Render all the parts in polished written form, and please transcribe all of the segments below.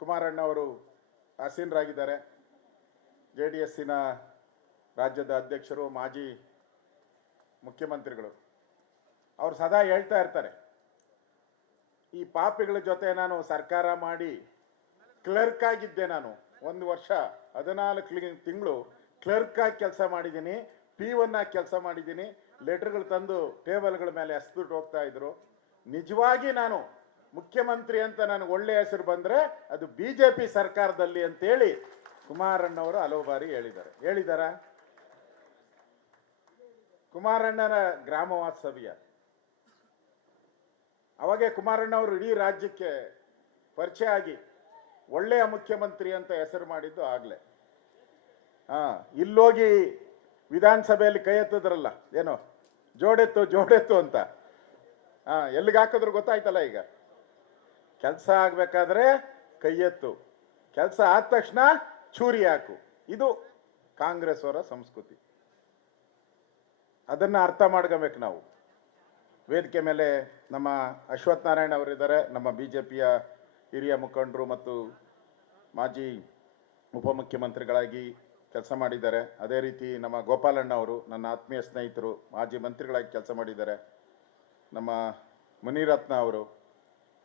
ಕುಮಾರಣ್ಣ ಅವರು ಆಸೀನರಾಗಿದ್ದಾರೆ. JDSನ ರಾಜ್ಯದ ಅಧ್ಯಕ್ಷರು, ಮಾಜಿ ಮುಖ್ಯಮಂತ್ರಿಗಳು. ಅವರು ಸದಾ ಹೇಳ್ತಾ ಇರ್ತಾರೆ, ಈ ಪಾಪಿಗಳ ಜೊತೆ ನಾನು ಸರ್ಕಾರ ಮಾಡಿ ಕ್ಲರ್ಕ್ ಆಗಿದ್ದೆ. ನಾನು 1 ವರ್ಷ 14 ತಿಂಗಳು ಕ್ಲರ್ಕ್ ಆಗಿ ಕೆಲಸ ಮಾಡಿದ್ದೀನಿ, P1 ಆಗಿ ಕೆಲಸ ಮಾಡಿದ್ದೀನಿ. ಲೆಟರ್ಗಳು ತಂದು ಟೇಬಲ್ಗಳ ಮೇಲೆ ಎಸ್ಬಿಟ್ಟು ಹೋಗ್ತಾ ಇದ್ರು. ನಿಜವಾಗಿ ನಾನು ಮುಖ್ಯಮಂತ್ರಿ ಅಂತ ನನಗೆ ಒಳ್ಳೆ ಹೆಸರು ಬಂದ್ರೆ ಅದು BJP ಸರ್ಕಾರದಲ್ಲಿ ಅಂತೇಳಿ ಕುಮಾರಣ್ಣವರು ಹಲವು ಬಾರಿ ಹೇಳಿದಾರ. ಕುಮಾರಣ್ಣನ ಗ್ರಾಮ ವಾಸ್ತವ್ಯ ಅವಾಗೆ ಕುಮಾರಣ್ಣವರು ಇಡೀ ರಾಜ್ಯಕ್ಕೆ ಪರಿಚಯ ಆಗಿ ಒಳ್ಳೆಯ ಮುಖ್ಯಮಂತ್ರಿ ಅಂತ ಹೆಸರು ಮಾಡಿದ್ದು ಆಗ್ಲೇ. ಇಲ್ಲೋಗಿ ವಿಧಾನಸಭೆಯಲ್ಲಿ ಕೈ ಎತ್ತಿದ್ರಲ್ಲ, ಏನೋ ಜೋಡೆತ್ತು ಅಂತ. ಎಲ್ಲಿಗೆ ಹಾಕಿದ್ರು ಗೊತ್ತಾಯ್ತಲ್ಲ. ಈಗ ಕೆಲಸ ಆಗ್ಬೇಕಾದ್ರೆ ಕೈ ಎತ್ತು, ಕೆಲಸ ಆದ ತಕ್ಷಣ ಚೂರಿ ಹಾಕು. ಇದು ಕಾಂಗ್ರೆಸ್ ಅವರ ಸಂಸ್ಕೃತಿ. ಅದನ್ನ ಅರ್ಥ ಮಾಡ್ಕೋಬೇಕು ನಾವು. ವೇದಿಕೆ ಮೇಲೆ ನಮ್ಮ ಅಶ್ವಥ್ ನಾರಾಯಣ ಅವರಿದ್ದಾರೆ, ನಮ್ಮ BJPಯ ಹಿರಿಯ ಮುಖಂಡರು ಮತ್ತು ಮಾಜಿ ಉಪಮುಖ್ಯಮಂತ್ರಿಗಳಾಗಿ ಕೆಲಸ ಮಾಡಿದ್ದಾರೆ. ಅದೇ ರೀತಿ ನಮ್ಮ ಗೋಪಾಲಣ್ಣ ಅವರು ನನ್ನ ಆತ್ಮೀಯ ಸ್ನೇಹಿತರು, ಮಾಜಿ ಮಂತ್ರಿಗಳಾಗಿ ಕೆಲಸ ಮಾಡಿದ್ದಾರೆ. ನಮ್ಮ ಮುನಿರತ್ನ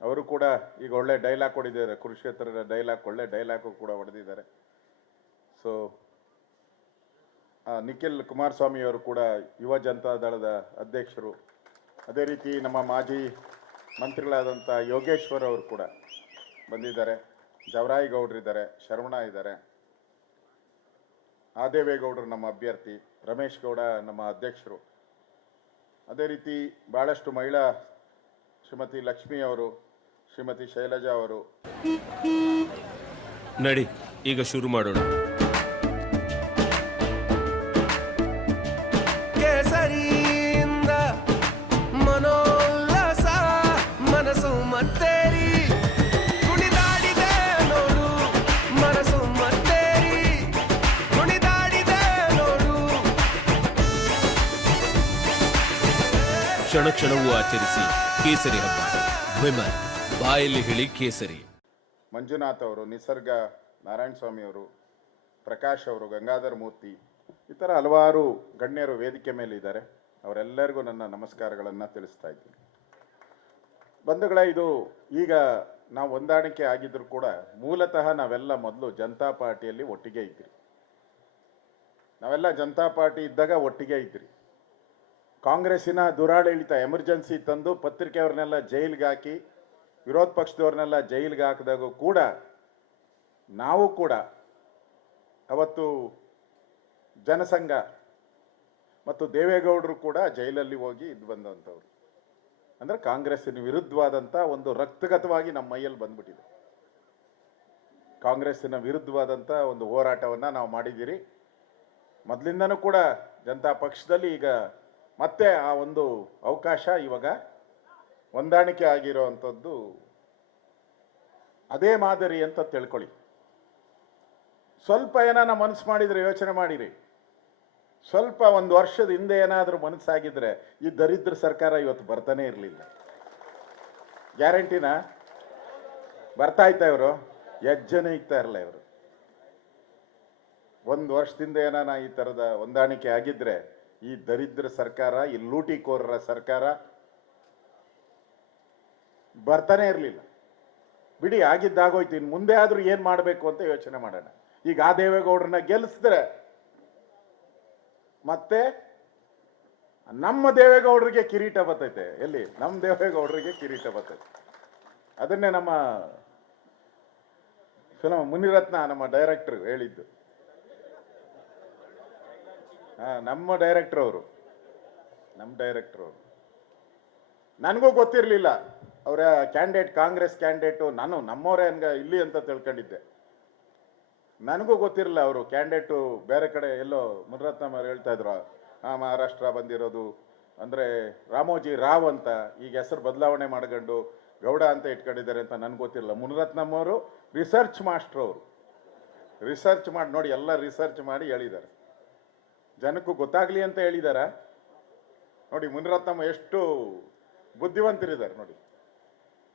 ಅವರು ಕೂಡ ಈಗ ಒಳ್ಳೆ ಡೈಲಾಗ್ ಹೊಡೆದಿದ್ದಾರೆ. ಕುರುಕ್ಷೇತ್ರದ ಡೈಲಾಗ್, ಒಳ್ಳೆ ಡೈಲಾಗು ಕೂಡ ಹೊಡೆದಿದ್ದಾರೆ. ಸೊ ನಿಖಿಲ್ ಕುಮಾರಸ್ವಾಮಿ ಅವರು ಕೂಡ ಯುವ ಜನತಾ ದಳದ ಅಧ್ಯಕ್ಷರು. ಅದೇ ರೀತಿ ನಮ್ಮ ಮಾಜಿ ಮಂತ್ರಿಗಳಾದಂಥ ಯೋಗೇಶ್ವರ್ ಅವರು ಕೂಡ ಬಂದಿದ್ದಾರೆ. ಜವರಾಯಿ ಗೌಡ್ರಿದ್ದಾರೆ, ಶರವಣ ಇದ್ದಾರೆ, ಆದೇವೇಗೌಡರು ನಮ್ಮ ಅಭ್ಯರ್ಥಿ, ರಮೇಶ್ ಗೌಡ ನಮ್ಮ ಅಧ್ಯಕ್ಷರು. ಅದೇ ರೀತಿ ಬಹಳಷ್ಟು ಮಹಿಳಾ, ಶ್ರೀಮತಿ ಲಕ್ಷ್ಮಿ ಅವರು, ಶ್ರೀಮತಿ ಶೈಲಜಾ ಅವರು. ನಡಿ ಈಗ ಶುರು ಮಾಡೋಣ. ಕೇಸರಿಯಿಂದ ಮನೋಲ್ಲಾಸ ಮನಸ್ಸು ಮತ್ತೇರಿ ಕುಣಿದಾಡಿದೆ ನೋಡು, ಮನಸ್ಸು ಮತ್ತೇರಿ ಕುಣಿದಾಡಿದೆ ನೋಡು. ಕ್ಷಣ ಕ್ಷಣವೂ ಆಚರಿಸಿ ಕೇಸರಿ ಹಬ್ಬ. ವಿಮಲ್ ಬಾಯಲ್ಲಿ ಹೇಳಿ ಕೇಸರಿ. ಮಂಜುನಾಥ್ ಅವರು, ನಿಸರ್ಗ ನಾರಾಯಣ ಸ್ವಾಮಿ ಅವರು, ಪ್ರಕಾಶ್ ಅವರು, ಗಂಗಾಧರ ಮೂರ್ತಿ, ಈ ಥರ ಹಲವಾರು ಗಣ್ಯರು ವೇದಿಕೆ ಮೇಲೆ ಇದ್ದಾರೆ. ಅವರೆಲ್ಲರಿಗೂ ನನ್ನ ನಮಸ್ಕಾರಗಳನ್ನು ತಿಳಿಸ್ತಾ ಇದ್ದೀನಿ. ಬಂಧುಗಳೇ, ಇದು ಈಗ ನಾವು ಹೊಂದಾಣಿಕೆ ಆಗಿದ್ರು ಕೂಡ ಮೂಲತಃ ನಾವೆಲ್ಲ ಮೊದಲು ಜನತಾ ಪಾರ್ಟಿಯಲ್ಲಿ ಒಟ್ಟಿಗೆ ಇದ್ರಿ. ನಾವೆಲ್ಲ ಜನತಾ ಪಾರ್ಟಿ ಇದ್ದಾಗ ಒಟ್ಟಿಗೆ ಇದ್ರಿ. ಕಾಂಗ್ರೆಸ್ಸಿನ ದುರಾಡಳಿತ ಎಮರ್ಜೆನ್ಸಿ ತಂದು ಪತ್ರಿಕೆಯವ್ರನ್ನೆಲ್ಲ ಜೈಲಿಗೆ ಹಾಕಿ, ವಿರೋಧ ಪಕ್ಷದವ್ರನ್ನೆಲ್ಲ ಜೈಲಿಗೆ ಹಾಕಿದಾಗೂ ಕೂಡ ನಾವು ಕೂಡ ಅವತ್ತು ಜನಸಂಘ ಮತ್ತು ದೇವೇಗೌಡರು ಕೂಡ ಜೈಲಲ್ಲಿ ಹೋಗಿ ಇದು ಬಂದಂಥವ್ರು. ಅಂದರೆ ಕಾಂಗ್ರೆಸ್ಸಿನ ವಿರುದ್ಧವಾದಂಥ ಒಂದು ರಕ್ತಗತವಾಗಿ ನಮ್ಮ ಮೈಯಲ್ಲಿ ಬಂದ್ಬಿಟ್ಟಿದೆ. ಕಾಂಗ್ರೆಸ್ಸಿನ ವಿರುದ್ಧವಾದಂಥ ಒಂದು ಹೋರಾಟವನ್ನು ನಾವು ಮಾಡಿದ್ದೀರಿ. ಮೊದಲಿಂದನೂ ಕೂಡ ಜನತಾ ಪಕ್ಷದಲ್ಲಿ. ಈಗ ಮತ್ತೆ ಆ ಒಂದು ಅವಕಾಶ ಇವಾಗ ಹೊಂದಾಣಿಕೆ ಆಗಿರೋವಂಥದ್ದು ಅದೇ ಮಾದರಿ ಅಂತ ತಿಳ್ಕೊಳ್ಳಿ. ಸ್ವಲ್ಪ ಏನಾನ ಮನಸ್ಸು ಮಾಡಿದರೆ ಯೋಚನೆ ಮಾಡಿರಿ. ಸ್ವಲ್ಪ 1 ವರ್ಷದ ಹಿಂದೆ ಏನಾದರೂ ಮನಸ್ಸಾಗಿದ್ರೆ ಈ ದರಿದ್ರ ಸರ್ಕಾರ ಇವತ್ತು ಬರ್ತಾನೆ ಇರಲಿಲ್ಲ. ಗ್ಯಾರಂಟಿನ ಬರ್ತಾ ಇತ್ತ ಇವರು, ಹೆಜ್ಜೆನೇ ಇಕ್ತಾ ಇರಲ್ಲ ಇವರು. 1 ವರ್ಷದಿಂದ ಏನಾನ ಈ ಥರದ ಹೊಂದಾಣಿಕೆ ಆಗಿದ್ರೆ ಈ ದರಿದ್ರ ಸರ್ಕಾರ, ಈ ಲೂಟಿಕೋರರ ಸರ್ಕಾರ ಬರ್ತಾನೆ ಇರಲಿಲ್ಲ. ಬಿಡಿ, ಆಗಿದ್ದಾಗೋಯ್ತು. ಇನ್ನು ಮುಂದೆ ಆದ್ರೂ ಏನ್ ಮಾಡಬೇಕು ಅಂತ ಯೋಚನೆ ಮಾಡೋಣ. ಈಗ ಆ ದೇವೇಗೌಡರನ್ನ ಗೆಲ್ಲಿಸಿದ್ರೆ ಮತ್ತೆ ನಮ್ಮ ದೇವೇಗೌಡರಿಗೆ ಕಿರೀಟ ಬರ್ತೈತೆ. ಎಲ್ಲಿ ನಮ್ಮ ದೇವೇಗೌಡರಿಗೆ ಕಿರೀಟ ಬರ್ತೈತೆ. ಅದನ್ನೇ ನಮ್ಮ ಫಿಲಂ ಮುನಿರತ್ನ ನಮ್ಮ ಡೈರೆಕ್ಟರ್ ಹೇಳಿದ್ದು. ನಮ್ಮ ಡೈರೆಕ್ಟರ್ ಅವರು ನನಗೂ ಗೊತ್ತಿರಲಿಲ್ಲ ಅವರ ಕ್ಯಾಂಡಿಡೇಟ್, ಕಾಂಗ್ರೆಸ್ ಕ್ಯಾಂಡಿಡೇಟು. ನಾನು ನಮ್ಮವರೇ ಇಲ್ಲಿ ಅಂತ ತಿಳ್ಕೊಂಡಿದ್ದೆ. ನನಗೂ ಗೊತ್ತಿರಲಿಲ್ಲ ಅವರು ಕ್ಯಾಂಡಿಡೇಟು ಬೇರೆ ಕಡೆ ಎಲ್ಲೋ. ಮುನಿರತ್ನ ಅವರು ಹೇಳ್ತಾ ಇದ್ರು, ಮಹಾರಾಷ್ಟ್ರ ಬಂದಿರೋದು ಅಂದರೆ ರಾಮೋಜಿ ರಾವ್ ಅಂತ, ಈಗ ಹೆಸರು ಬದಲಾವಣೆ ಮಾಡ್ಕೊಂಡು ಗೌಡ ಅಂತ ಇಟ್ಕೊಂಡಿದ್ದಾರೆ ಅಂತ ನನಗೆ ಗೊತ್ತಿರಲಿಲ್ಲ. ಮುನಿರತ್ನಮ್ಮವರು ರಿಸರ್ಚ್ ಮಾಸ್ಟ್ರು. ಅವರು ರಿಸರ್ಚ್ ಮಾಡಿ ನೋಡಿ, ಎಲ್ಲ ರಿಸರ್ಚ್ ಮಾಡಿ ಹೇಳಿದ್ದಾರೆ. ಜನಕ್ಕೂ ಗೊತ್ತಾಗ್ಲಿ ಅಂತ ಹೇಳಿದಾರ. ನೋಡಿ ಮುನಿರತ್ನಮ್ಮ ಎಷ್ಟು ಬುದ್ಧಿವಂತರಿದ್ದಾರೆ ನೋಡಿ.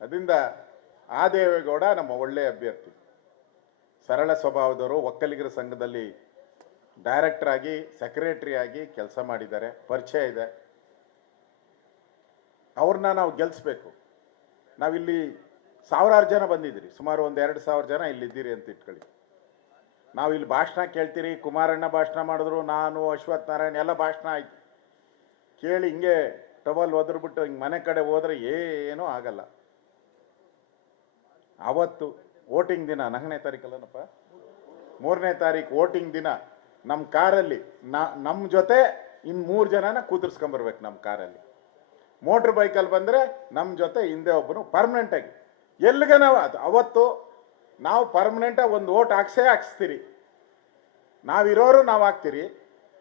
ಅದರಿಂದ ಆ ದೇವೇಗೌಡ ನಮ್ಮ ಒಳ್ಳೆಯ ಅಭ್ಯರ್ಥಿ. ಸರಳ ಸ್ವಭಾವದವರು, ಒಕ್ಕಲಿಗರ ಸಂಘದಲ್ಲಿ ಡೈರೆಕ್ಟರ್ ಆಗಿ, ಸೆಕ್ರೆಟರಿ ಆಗಿ ಕೆಲಸ ಮಾಡಿದ್ದಾರೆ, ಪರಿಚಯ ಇದೆ. ಅವ್ರನ್ನ ನಾವು ಗೆಲ್ಲಿಸ್ಬೇಕು. ನಾವಿಲ್ಲಿ ಸಾವಿರಾರು ಜನ ಬಂದಿದ್ದೀರಿ, ಸುಮಾರು ಒಂದು 2,000 ಜನ ಇಲ್ಲಿದ್ದೀರಿ ಅಂತ ಇಟ್ಕೊಳ್ಳಿ. ನಾವು ಇಲ್ಲಿ ಭಾಷಣ ಕೇಳ್ತೀರಿ, ಕುಮಾರಣ್ಣ ಭಾಷಣ ಮಾಡಿದ್ರು, ನಾನು ಅಶ್ವಥ್ ನಾರಾಯಣ್ ಎಲ್ಲ ಭಾಷಣ ಆಯ್ತು ಕೇಳಿ ಹಿಂಗೆ ಟವಲ್ ಒದರ್ಬಿಟ್ಟು ಹಿಂಗೆ ಮನೆ ಕಡೆ ಹೋದ್ರೆ ಏನೂ ಆಗಲ್ಲ. ಅವತ್ತು ವೋಟಿಂಗ್ ದಿನ 4ನೇ ತಾರೀಕಲ್ಲನಪ್ಪ, 3ನೇ ತಾರೀಕು ವೋಟಿಂಗ್ ದಿನ ನಮ್ಮ ಕಾರಲ್ಲಿ ನಮ್ಮ ಜೊತೆ ಇನ್ನು 3 ಜನನ ಕೂತಿರ್ಸ್ಕೊಂಬರ್ಬೇಕು. ನಮ್ಮ ಕಾರಲ್ಲಿ ಮೋಟ್ರ್ ಬೈಕಲ್ಲಿ ಬಂದರೆ ನಮ್ಮ ಜೊತೆ ಹಿಂದೆ ಒಬ್ಬನು ಪರ್ಮನೆಂಟಾಗಿ ಎಲ್ಲಿಗೆ ನಾವು ಅವತ್ತು ನಾವು ಪರ್ಮನೆಂಟಾಗಿ ಒಂದು ಓಟ್ ಹಾಕ್ಸ್ತೀರಿ. ನಾವಿರೋರು ನಾವು ಹಾಕ್ತೀರಿ,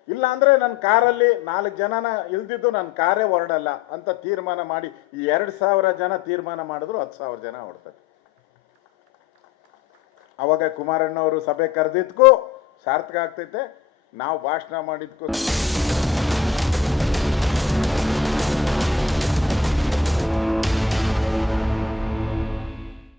ಇಲ್ಲ ಅಂದರೆ ನನ್ನ ಕಾರಲ್ಲಿ 4 ಜನನ ಇಲ್ದಿದ್ದು ನನ್ನ ಕಾರೇ ಹೊರಡಲ್ಲ ಅಂತ ತೀರ್ಮಾನ ಮಾಡಿ ಈ 2,000 ಜನ ತೀರ್ಮಾನ ಮಾಡಿದ್ರು 10,000 ಜನ ಹೊಡ್ತಾರೆ. ಅವಾಗ ಕುಮಾರಣ್ಣವರು ಸಭೆ ಕರೆದಿದ್ದಕ್ಕೂ ಸಾರ್ಥಕ ಆಗ್ತೈತೆ, ನಾವು ಭಾಷಣ ಮಾಡಿದ್ಕೂ